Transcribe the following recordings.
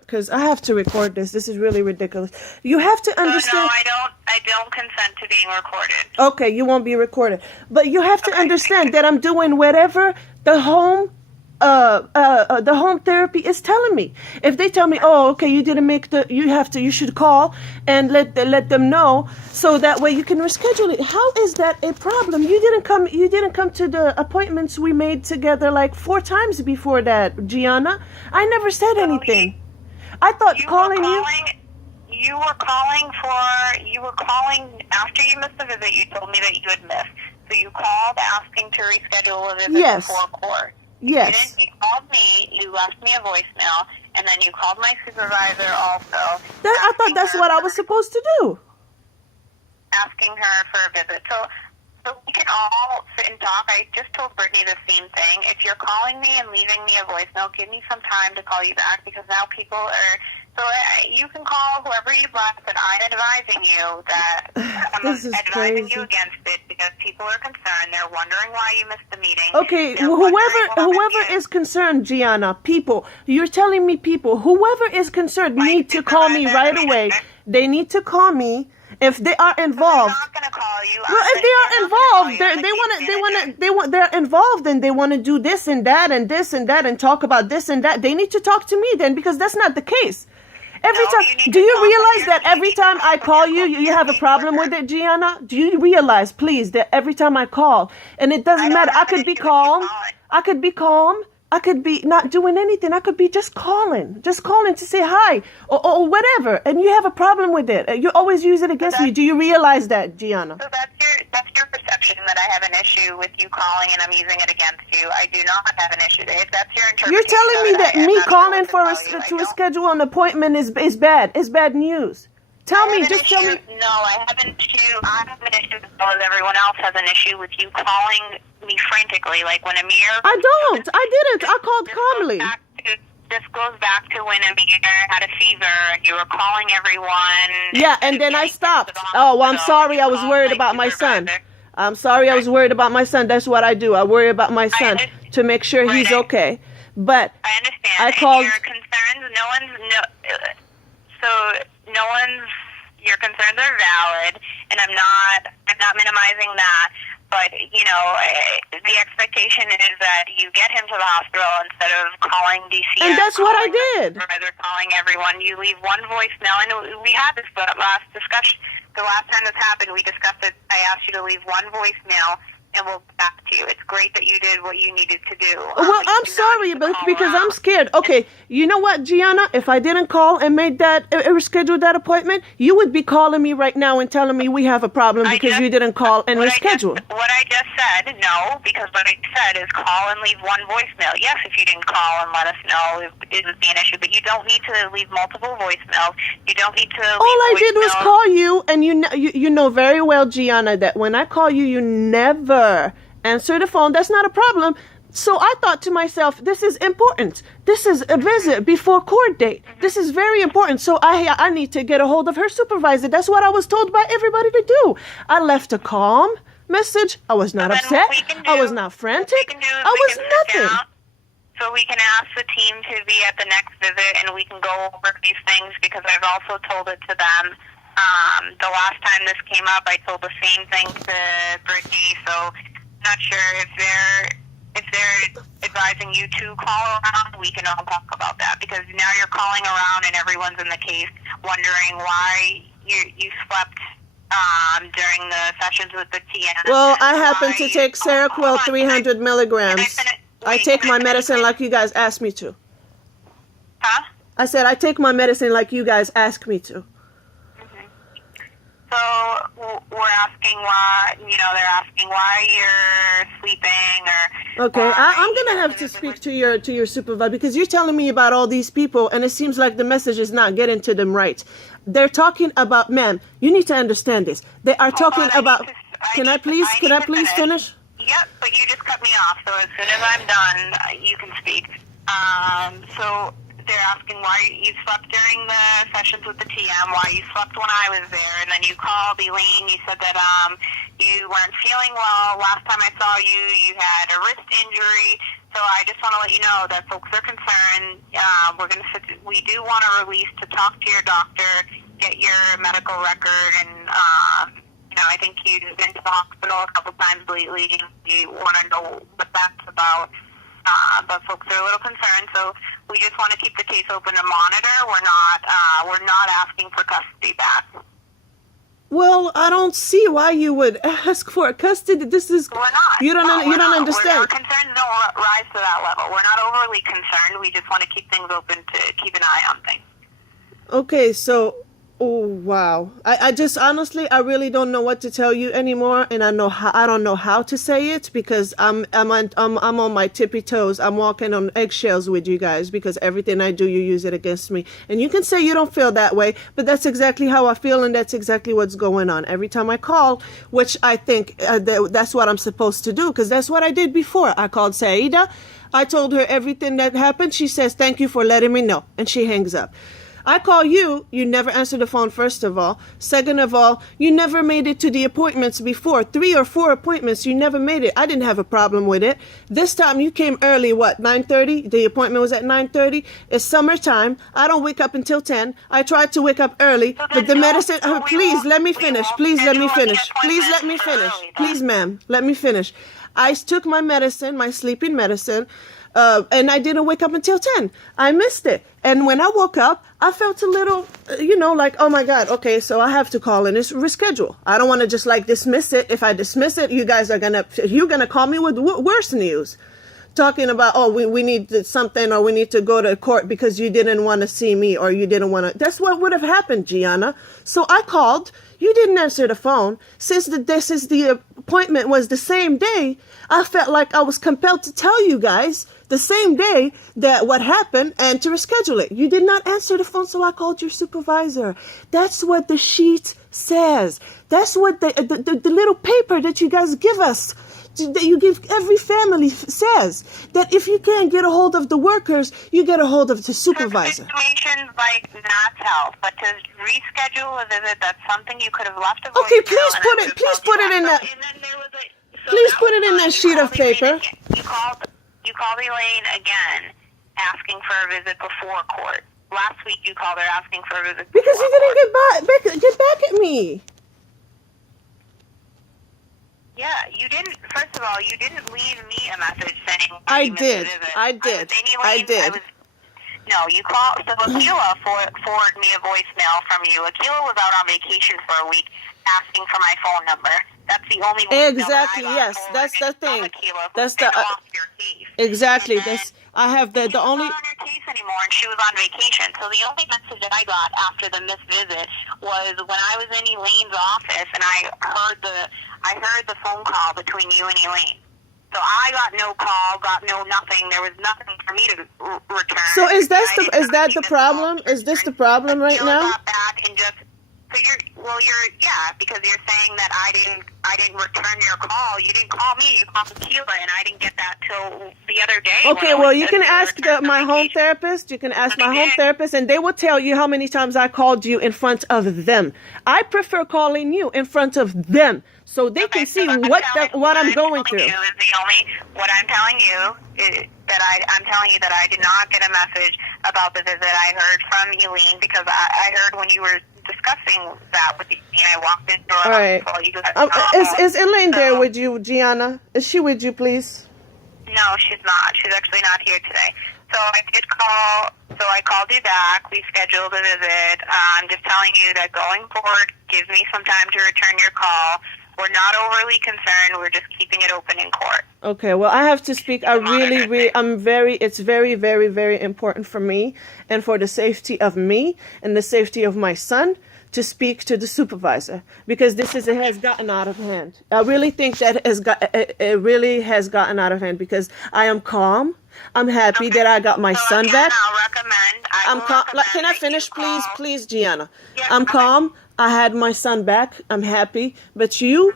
Because I have to record this. This is really ridiculous. You have to understand. No, I don't consent to being recorded. Okay, you won't be recorded. But you have to understand that I'm doing whatever the home therapy is telling me. If they tell me, oh, okay, you didn't make you should call and let them know so that way you can reschedule it. How is that a problem? You didn't come to the appointments we made together like 4 times before that, Gianna. I never said anything. I thought You calling were calling after you missed the visit. You told me that you had missed. So you called asking to reschedule a visit before court. Yes. You called me, you left me a voicemail, and then you called my supervisor also. I thought that's what I was supposed to do. Asking her for a visit. So we can all sit and talk. I just told Brittany the same thing. If you're calling me and leaving me a voicemail, give me some time to call you back because now people are... So you can call whoever you'd like, but I'm advising you that I'm advising you against it because people are concerned. They're wondering why you missed the meeting. Okay, whoever is concerned, Gianna, people, you're telling me people, whoever is concerned need to call me right away. They need to call me if they are involved. They're not going to call you. Well, if they are involved, they're involved and they want to do this and that and this and that and talk about this and that. They need to talk to me then because that's not the case. Do you realize that every time I call you, you have a problem with it, Gianna? Do you realize, please, that every time I call, and it doesn't matter, I could be calm, I could be not doing anything, I could be just calling to say hi, or whatever, and you have a problem with it. You always use it against me. Do you realize that, Gianna? So that's your perception that I have an issue with you calling and I'm using it against you. I do not have an issue. If that's your interpretation, you're telling me that me calling to reschedule an appointment is bad. Is bad news. Tell me. No, I have an issue. I have an issue as well as everyone else has an issue with you calling me frantically, like when Amir. I didn't. I called calmly. This goes back to when Amir had a fever and you were calling everyone. Yeah, and then I stopped. Oh, well, I'm sorry. I was worried about my son. I'm sorry. I was worried about my son. That's what I do. I worry about my son to make sure he's okay. But I understand. I called. Your concerns. Your concerns are valid, and I'm not minimizing that. But, the expectation is that you get him to the hospital instead of calling DCF. And that's what I did. Rather calling everyone. You leave one voicemail. And we had this last discussion. The last time this happened, we discussed it. I asked you to leave one voicemail, and we'll get back to you. It's great that you did what you needed to do. Well, I'm sorry, but because I'm scared. Okay, you know what, Gianna? If I didn't call and made that reschedule that appointment, you would be calling me right now and telling me we have a problem because you didn't call and reschedule. What I just said, no, because what I said is call and leave one voicemail. Yes, if you didn't call and let us know, it would be an issue, but you don't need to leave multiple voicemails. You don't need to leave all I did was call you, and you know very well, Gianna, that when I call you, you never answer the phone. That's not a problem. So I thought to myself, this is important. This is a visit before court date. This is very important. So I need to get a hold of her supervisor. That's what I was told by everybody to do. I left a calm message. I was not upset. I was not frantic. I was nothing. So we can ask the team to be at the next visit and we can go over these things because I've also told it to them. The last time this came up, I told the same thing to Brittany, so I'm not sure if they're advising you to call around, we can all talk about that, because now you're calling around and everyone's in the case wondering why you slept during the sessions with the TN. Well, I happen to take Seroquel 300 milligrams. I take my medicine like you guys asked me to. Huh? I said I take my medicine like you guys asked me to. So we're asking why, they're asking why you're sleeping or... Okay, I'm going to have to speak to your supervisor because you're telling me about all these people and it seems like the message is not getting to them right. They're talking about, ma'am, you need to understand this. They are talking about... Can I please finish? Yep, but you just cut me off, so as soon as I'm done, you can speak. So... They're asking why you slept during the sessions with the TM, why you slept when I was there, and then you called Elaine. You said that you weren't feeling well. Last time I saw you, you had a wrist injury. So I just want to let you know that folks are concerned. We do want to release to talk to your doctor, get your medical record, and I think you've been to the hospital a couple times lately. You want to know what that's about. But folks are a little concerned, so we just want to keep the case open to monitor. We're not asking for custody back. Well, I don't see why you would ask for custody. This is we're not. You don't understand. Our concerns don't rise to that level. We're not overly concerned. We just want to keep things open to keep an eye on things. Okay, so wow. I just honestly, I really don't know what to tell you anymore, and I don't know how to say it because I'm on my tippy toes. I'm walking on eggshells with you guys because everything I do, you use it against me. And you can say you don't feel that way, but that's exactly how I feel, and that's exactly what's going on. Every time I call, which I think that's what I'm supposed to do because that's what I did before. I called Saida. I told her everything that happened. She says, "Thank you for letting me know," and she hangs up. I call you, you never answer the phone, first of all. Second of all, you never made it to the appointments before. 3 or 4 appointments, you never made it. I didn't have a problem with it. This time you came early, 9:30? The appointment was at 9:30. It's summertime. I don't wake up until 10. I tried to wake up early, but the medicine, please let me finish. Please let me finish. Please let me finish. Please, ma'am, let me finish. I took my medicine, my sleeping medicine, and I didn't wake up until 10. I missed it. And when I woke up, I felt a little, like, oh my God, okay, so I have to call and reschedule. I don't want to just dismiss it. If I dismiss it, you're going to call me with worse news. Talking about, we need something or we need to go to court because you didn't want to see me or you didn't want to. That's what would have happened, Gianna. So I called. You didn't answer the phone. Since the appointment was the same day, I felt like I was compelled to tell you guys the same day that what happened and to reschedule it. You did not answer the phone, so I called your supervisor. That's what the sheet says. That's what the little paper that you guys give us, that you give every family says, that if you can't get a hold of the workers, you get a hold of the supervisor. Situations like Nat's health, but to reschedule a visit, that's something you could have left a voicemail. Okay, please put it in that. Please put it in that sheet of paper. You called Elaine again, asking for a visit before court. Last week you called her asking for a visit before because you didn't get back at me. Yeah, you didn't. First of all, you didn't leave me a message saying I did. No, you called. So Akila forwarded me a voicemail from you. Akila was out on vacation for a week, asking for my phone number. That's the only exactly. Yes, that's the thing. Akila, that's the exactly. I have the only. Not on her case anymore, and she was on vacation. So the only message that I got after the missed visit was when I was in Elaine's office, and I heard the phone call between you and Elaine. So I got no call, got no nothing. There was nothing for me to return. So is that the problem? Is this the problem right now? Got back and just. So because you're saying that I didn't return your call. You didn't call me. You called Akila, and I didn't get that till the other day. Okay, well, you can ask my home therapist. You can ask my home therapist, and they will tell you how many times I called you in front of them. I prefer calling you in front of them so they can see what I'm going through. What I'm telling you is I'm telling you that I did not get a message about the visit. I heard from Elaine because I heard when you were discussing that with you, and I walked into her. All right. Is Elaine there with you, Gianna? Is she with you, please? No, she's not. She's actually not here today. So I did call. So I called you back. We scheduled a visit. I'm just telling you that going forward, give me some time to return your call. We're not overly concerned. We're just keeping it open in court. Okay, well, I have to speak. It's very, very, very important for me and for the safety of me and the safety of my son to speak to the supervisor because it has gotten out of hand. I really think that it really has gotten out of hand because I am calm. I'm happy that I got my son back. I'm calm. Can I finish, please, Gianna? Yes, I'm calm. I had my son back. I'm happy. But you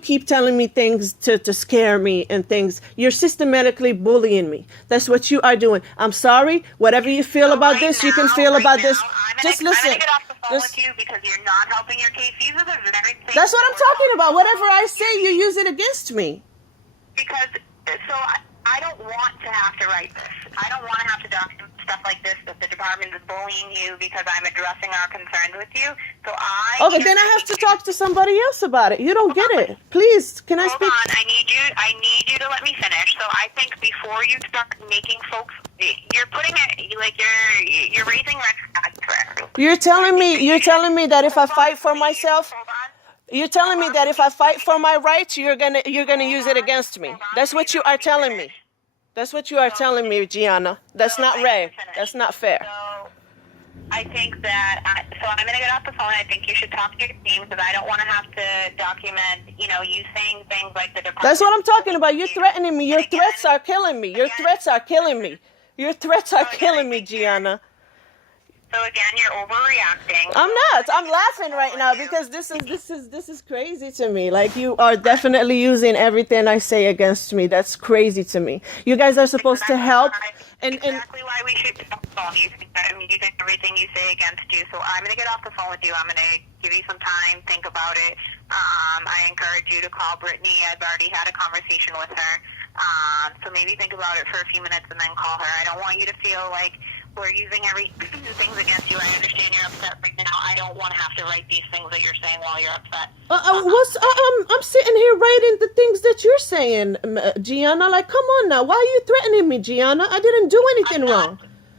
keep telling me things to scare me and things. You're systematically bullying me. That's what you are doing. I'm sorry. Whatever you feel about this, you can feel about this. Just listen. I'm going to get off the phone with you because you're not helping your case. These are the very things. That's what I'm talking about. Whatever I say, you use it against me. Because, I don't want to have to write this. I don't want to have to document stuff like this, that the department is bullying you because I'm addressing our concerns with you. So Okay, then I have to talk to somebody else about it. You don't get it. Please, can I speak? Hold on, I need you to let me finish. So I think before you start making folks, you're putting it like you're raising red flags for everyone. You're telling me that if I fight for myself, you're telling me that if I fight for my rights, you're gonna use it against me. That's what you are telling me. That's what you are telling me, Gianna. That's not right. That's not fair. So I think that, so I'm going to get off the phone. I think you should talk to your team because I don't want to have to document, you saying things like the department. That's what I'm talking about. You're threatening me. Your threats are killing me. Your threats are killing me. Your threats are killing me, Gianna. So again, you're overreacting. I'm not. I'm laughing right now because this is crazy to me. Like, you are definitely using everything I say against me. That's crazy to me. You guys are supposed to help. Exactly why we should phone you. I'm using everything you say against you. So I'm going to get off the phone with you. I'm going to give you some time, think about it. I encourage you to call Brittany. I've already had a conversation with her. So maybe think about it for a few minutes and then call her. I don't want you to feel like we're using things against you. I understand you're upset right now. I don't want to have to write these things that you're saying while you're upset. I'm sitting here writing the things that you're saying, Gianna. Like, come on now. Why are you threatening me, Gianna? I didn't do anything wrong.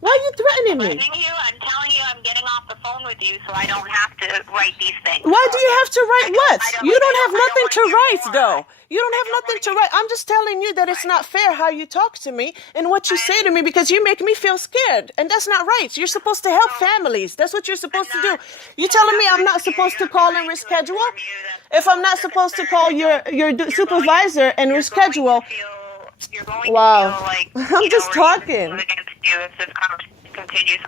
Why are you threatening me? I'm telling you I'm getting off the phone with you so I don't have to write these things. Why do you have to write what? You don't have nothing to write, though. You don't have nothing to write. I'm just telling you that it's not fair how you talk to me and what you say to me because you make me feel scared. And that's not right. You're supposed to help families. That's what you're supposed to do. You're telling me I'm not supposed to call and reschedule? If I'm not supposed to call your supervisor and reschedule... You're going wow. to feel like I'm just talking. Against you if this conversation continues.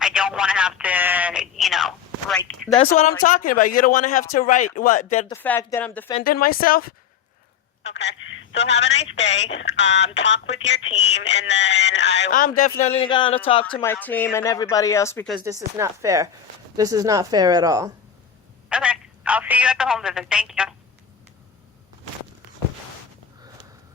I don't want to have to, write. That's what I'm talking about. You don't want to have to write what? The fact that I'm defending myself? Okay. So have a nice day. Talk with your team, and then I'm definitely going to talk to my team and everybody else because this is not fair. This is not fair at all. Okay. I'll see you at the home visit. Thank you.